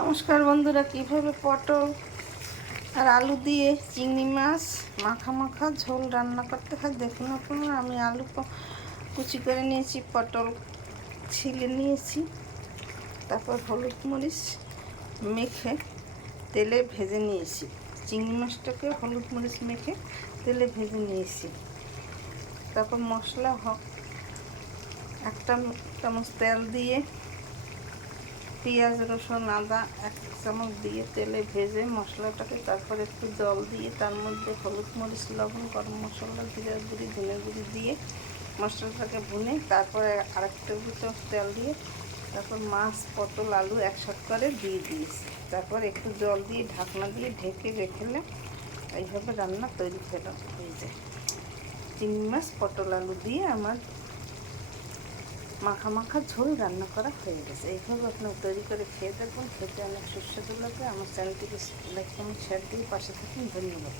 নমস্কার বন্ধুরা, কিভাবে পটল আর আলু দিয়ে চিংড়ি মাছ মাখা মাখা ঝোল রান্না করতে হয় দেখুন আপনারা। আমি আলু কুচি করে নিয়েছি, পটল ছিলে নিয়েছি, তারপর হলুদ মরিচ মেখে তেলে ভেজে নিয়েছি। চিংড়ি মাছটাকে হলুদ মরিচ মেখে তেলে ভেজে নিয়েছি। তারপর মশলা একটা চামচ তেল দিয়ে পেঁয়াজ রসুন আদা 1 চামচ দিয়ে তেলে ভেজে মশলাটাকে, তারপর একটু জল দিয়ে তার মধ্যে হলুদ মরিচ লবণ গরম মশলা জিরা গুঁড়ি ধনে গুঁড়ি দিয়ে মশলাটাকে ভুনে, তারপরে আরেকটা টেবিল চামচ তেল দিয়ে তারপর মাছ পটল আলু একসাথে করে দিয়ে দিয়েছি। তারপর একটু জল দিয়ে ঢাকনা দিয়ে ঢেকে রেখেলে এইভাবে রান্না তৈরি হয়ে যায়। চিংড়ি মাছ পটল আলু দিয়ে আমার মাখা মাখা ঝোল রান্না করা হয়ে গেছে। এইভাবে আপনারা তৈরি করে খেয়ে দেখুন, খেতে অনেক সুস্বাদু লাগবে। আমার চ্যানেলটিকে লাইক কমেন্ট শেয়ার দিয়ে পাশে থাকুন। ধন্যবাদ।